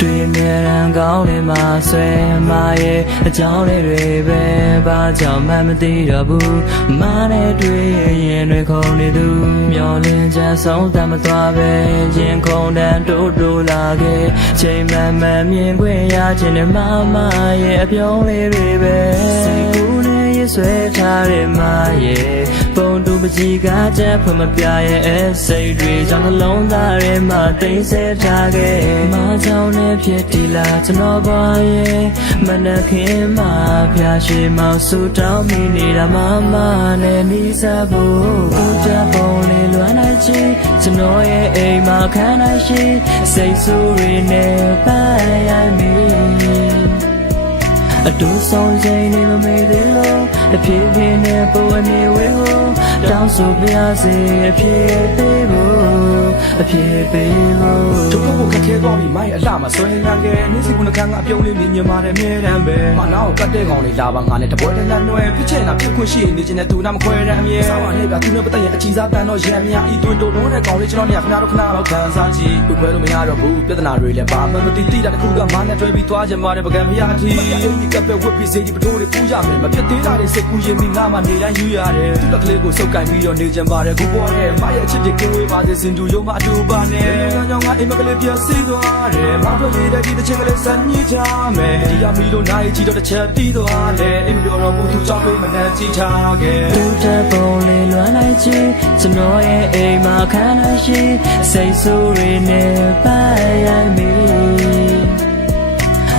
တွေ့မြဲတမ်းကောင်းနေမှာဆွဲမရဲ့အကြောင်းလေးတွေပဲဘာကြောင့်မှမသိတော့ဘူးမနဲ့တွေ့ရင်တွေခုန်နေသူမျောလင်းချက်ဆုံးတမသွားပဲရင်ခုန်တန်းတိုးလာခဲ့ချိန်မှန်မြင်ခွင့်ရခြင်းနဲ့မရဲ့အပြောင်းလေးတွေပဲစိတ်ကူးနဲ့ရဆွဲထားတဲ့မရဲ့ပုံတူပကြီးကချက်ဖွင့်မပြရဲ့စိတ်တွေကြောင့်နှလုံးသားထဲမှာတိမ်ဆဲထားခဲ့မကြောင့်နဲ့ဖြစ်ဒီလားကျွန်တော်ပါရဲ့မနှခင်မှာဖျားရှိမောင်ဆူတောင်းမိနေတာမနဲ့နီးစပ်ဖို့ကိုကြပုံလေးလွမ်းလိုက်ချင်ကျွန်တော်ရဲ့အိမ်မှာခန်းလိုက်ရှိစိတ်ဆိုးတွေနဲ့ပန်းရိုက်မိအတူဆုံးချိန်နေမမေ့သေးလို့အဖြစ်ဖြစ်နဲ့ပုံအနေဝဲဟိုတောင်းဆိုပြစေအဖြစ်ပေးဖို့အဖြစ်ပေးဖို့တို့ကိုခက်ခဲသွားပြီမိုင်းအလှမဆွဲလန်းခဲ့နေ့စီကုနှခန်းကအပြုံးလေးမြင်မြင်ပါတယ်မြဲတမ်းပဲမနာကိုကတ်တဲ့ကောင်လေးလာပါငါနဲ့တပွဲတည်းလမ်းနွယ်ဖြစ်ချင်တာဖြစ်ခွင့်ရှိနေချင်တဲ့သူနာမခွဲတဲ့အမြဲစောင်းအနေပြသူနဲ့ပတ်သက်ရင်အချီစားတန်တော့ရံမြဤတွင်တို့တဲ့ကောင်လေးကျွန်တော်နဲ့ခဏတော့ခံစားကြည့်သူခွဲလို့မရတော့ဘူးပြဿနာတွေလည်းဘာမှမသိတာတခုကမနဲ့တွဲပြီးသွားချင်ပါတယ်ပကံဖျားအထီးအင်းဒီကပ်ပဲဝစ်ပြီးစေးဒီပတိုးတွေပူကြမယ်မဖြစ်သေးတာတွေစိတ်ကူးရင်ပြီးငါမှနေတိုင်းယူရတယ်သူ့လက်ကလေးကိုစုပ်ကန်ပြီးတော့နေချင်ပါတယ်ကိုပေါ်တဲ့မရဲ့အချစ်တွေကင်းဝေးပါစေစင်တူရုံမအတူပါနဲ့ငါကြောင့်ငါအိမ်မကလေးပြစီသွားတယ်မထွက်ရတဲ့ဒီတစ်ချက်ကလေးစမ်းညစ်ချမယ်ဒီရမီလို့နိုင်ချီတော့တစ်ချက်တီးသွားတယ်အိမ်ပြောတော့ဘူးသူကြောင့်မနဲ့ကြည့်ထားခဲ့သူတဲ့ပုံလေးလွမ်းလိုက်ချင်ကျွန်တော်ရဲ့အိမ်မှာခန်းလိုက်ရှိစိတ်ဆိုးတွေနဲ့ပန်းရိုက်မိ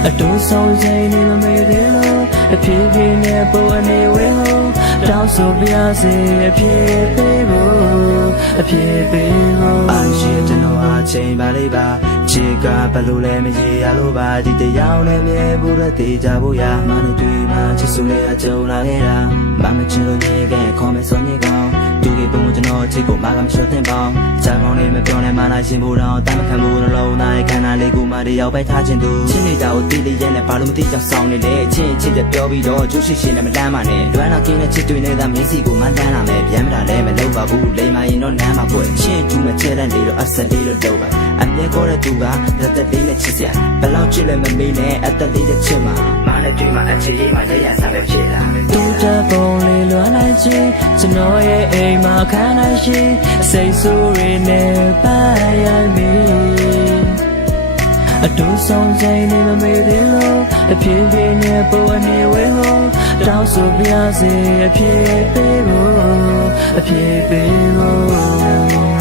အတူဆုံးချိန်နေမမေ့သေးလို့အဖြစ်ဖြစ်နဲ့ပုံအနေဝဲဟိုတောင်းဆိုပြစေအဖြစ်ပေးဖို့အဖြစ်ပေးဖို့အရှိကျွန်တော်အချိန်ပါလေးပါချစ်ကဘလို့လဲမရေရလို့ပါဒီတရားနဲ့မြဲဖို့ရသေးကြဖို့ရမနဲ့တွေ့မှချစ်ဆိုရကြုံလာခဲ့တာမချင်လို့နေခဲ့ခေါ်မယ်ဆိုနေကောင်းသူကပုံကျွန်တော်ချစ်ကိုမကမရှိတဲ့ပေါင်းချာကောင်းလေးမပြောနဲ့မနိုင်ရှင်ဖို့တော့တမ်းမခံဘူးလုံးသားခန္ဓာလေးကိုမတယောက်ပဲထားခြင်းသူချင်းနေတာကိုတိတိရဲနဲ့ဘာလို့မသိကြောင်ဆောင်နေလေချင်းချစ်တဲ့ပြောပြီးတော့ကျိုးရှိရှင်နဲ့မလမ်းပါနဲ့လွမ်းတော့ကင်းတဲ့ချစ်တွေနေတာမင်းစီကိုမတန်းလာမယ်ဗျမ်းမတာလည်းမလုပ်ပါဘူးလိမ္မာရင်တော့နမ်းပါပွဲချင်းတူမချဲတဲ့လေတော့အဆက်လေးတော့လုပ်ပါအမြဲခေါ်တဲ့သူကသက်လေးနဲ့ချစ်စရာဘလောက်ချစ်လဲမမေးနဲ့အသက်လေးတဲ့ချစ်မှာမနဲ့တွေ့မှအချစ်လေးမှရရစားပဲဖြစ်လာတယ်တူတဲ့ပုံလေးလွမ်းလိုက်ချင်ကျွန်တော်ရဲ့အိမ်မှာခန်းလိုက်ရှိစိတ်ဆိုးတွေနဲ့ပန်းရိုက်မိအတူဆုံးချိန်နေမမေ့သေးလို့အဖြစ်ဖြစ်နဲ့ပုံအနေဝဲဟိုတောင်းဆိုပြစေအဖြစ်ပေးဖို့အဖြစ်ပေးဖို့